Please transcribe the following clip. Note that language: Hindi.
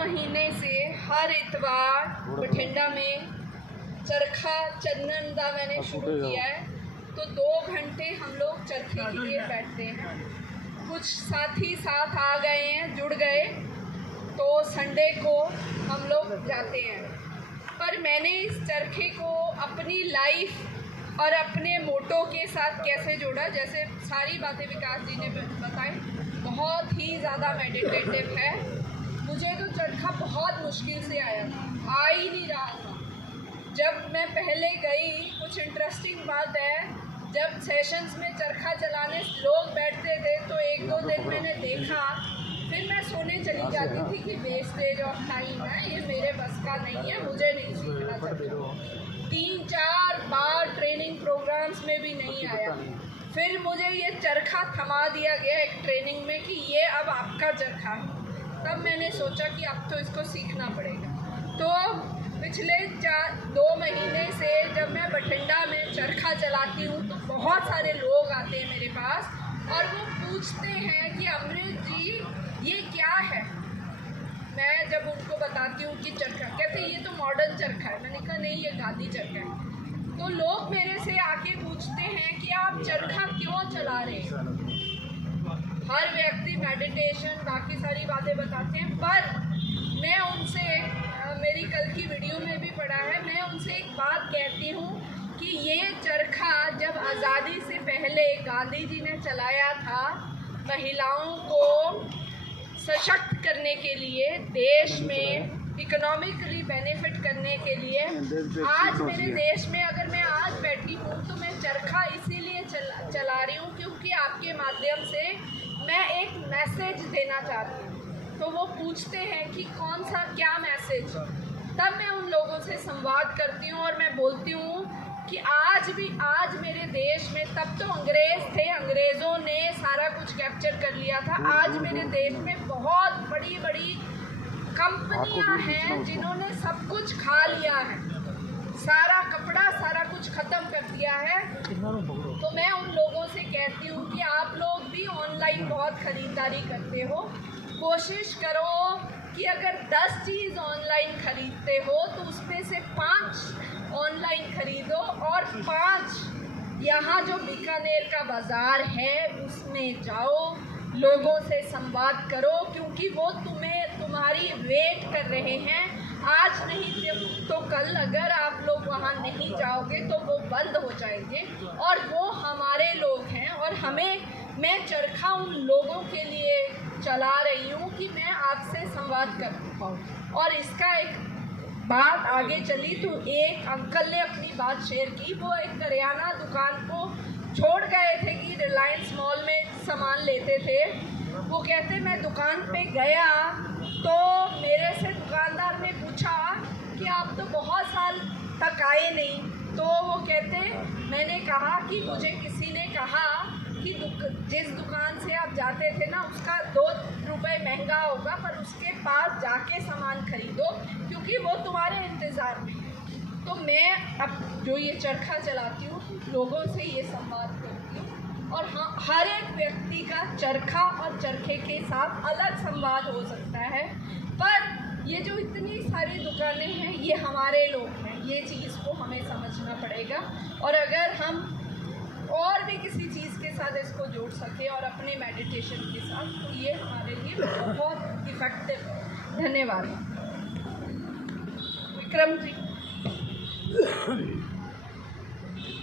महीने से हर इतवार बठिंडा में चरखा चंदन दा मैंने शुरू किया है। तो 2 घंटे हम लोग चरखे के लिए बैठते हैं। कुछ साथी साथ आ गए हैं, जुड़ गए, तो संडे को हम लोग जाते हैं। पर मैंने इस चरखे को अपनी लाइफ और अपने मोटो के साथ कैसे जोड़ा, जैसे सारी बातें विकास जी ने बताई, बहुत ही ज़्यादा मेडिटेटिव है। मुझे तो चरखा बहुत मुश्किल से आया था, आ ही नहीं रहा था। जब मैं पहले गई, कुछ इंटरेस्टिंग बात है, जब सेशंस में चरखा चलाने लोग बैठते थे तो 1-2 दिन मैंने देखा, फिर मैं सोने चली जाती थी कि वेस्टेज ऑफ टाइम है, ये मेरे बस का नहीं है, मुझे नहीं सीखना चाहिए। 3-4 बार ट्रेनिंग प्रोग्राम्स में भी नहीं आया। फिर मुझे ये चरखा थमा दिया गया एक ट्रेनिंग में कि ये अब आपका चरखा है। तब मैंने सोचा कि अब तो इसको सीखना पड़ेगा। तो पिछले 2 महीने से जब मैं बठिंडा में चरखा चलाती हूँ तो बहुत सारे लोग आते हैं मेरे पास और वो पूछते हैं कि अमृत जी ये क्या है। मैं जब उनको बताती हूँ कि चरखा, कहते ये तो मॉडर्न चरखा है। मैंने कहा नहीं, ये गांधी चरखा है। तो लोग मेरे से आके पूछते हैं कि आप चरखा क्यों चला रहे हैं। हर व्यक्ति मेडिटेशन बाकी सारी बातें बताते हैं, पर मैं उनसे, मेरी कल की वीडियो में भी पढ़ा है, मैं उनसे एक बात कहती हूँ कि ये चरखा जब आज़ादी से पहले गांधी जी ने चलाया था, महिलाओं को सशक्त करने के लिए, देश में इकोनॉमिकली बेनिफिट करने के लिए। आज मेरे देश में अगर मैं आज बैठी हूँ तो मैं चरखा इसीलिए चला रही हूँ क्योंकि आपके माध्यम से मैं एक मैसेज देना चाहती हूँ। तो वो पूछते हैं कि कौन सा, क्या मैसेज। तब मैं उन लोगों से संवाद करती हूँ और मैं बोलती हूँ कि आज मेरे देश में, तब तो अंग्रेज़ थे, अंग्रेज़ों ने सारा कुछ कैप्चर कर लिया था। आज मेरे देश में बहुत बड़ी बड़ी कंपनियां हैं जिन्होंने सब कुछ खा लिया है, सारा कपड़ा सारा कुछ ख़त्म कर दिया है। तो मैं उन लोगों से कहती हूँ कि आप लोग भी ऑनलाइन बहुत ख़रीदारी करते हो, कोशिश करो कि अगर 10 चीज़ ऑनलाइन ख़रीदते हो तो उसमें से 5 ऑनलाइन ख़रीदो और 5 यहाँ जो बीकानेर का बाज़ार है उसमें जाओ, लोगों से संवाद करो, क्योंकि वो तुम्हारी वेट कर रहे हैं। आज नहीं तो कल अगर आप लोग वहाँ नहीं जाओगे तो वो बंद हो जाएंगे और वो हमारे लोग हैं। और मैं चरखा उन लोगों के लिए चला रही हूँ कि मैं आपसे संवाद कर पाऊँ। और इसका एक बात आगे चली तो एक अंकल ने अपनी बात शेयर की। वो एक करियाना दुकान को छोड़ गए थे कि रिलायंस मॉल में सामान लेते थे। वो कहते मैं दुकान पे गया तो मेरे से दुकानदार ने पूछा कि आप तो बहुत साल तक आए नहीं। तो वो कहते मैंने कहा कि मुझे किसी ने कहा कि जिस दुकान से आप जाते थे ना उसका 2 रुपये महंगा होगा, पर उसके पास जाके सामान खरीदो क्योंकि वो तुम्हारे इंतज़ार में है। तो मैं अब जो ये चरखा चलाती हूँ लोगों से ये संवाद करती हूँ। और हाँ, हर एक व्यक्ति का चरखा और चरखे के साथ अलग संवाद हो सकता है, पर ये जो इतनी सारी दुकानें हैं ये हमारे लोग हैं, ये चीज़ को हमें समझना पड़ेगा। और अगर हम और भी किसी चीज़ के साथ इसको जोड़ सके और अपने मेडिटेशन के साथ, तो ये हमारे लिए बहुत इफ़ेक्टिव है। धन्यवाद। विक्रम जी।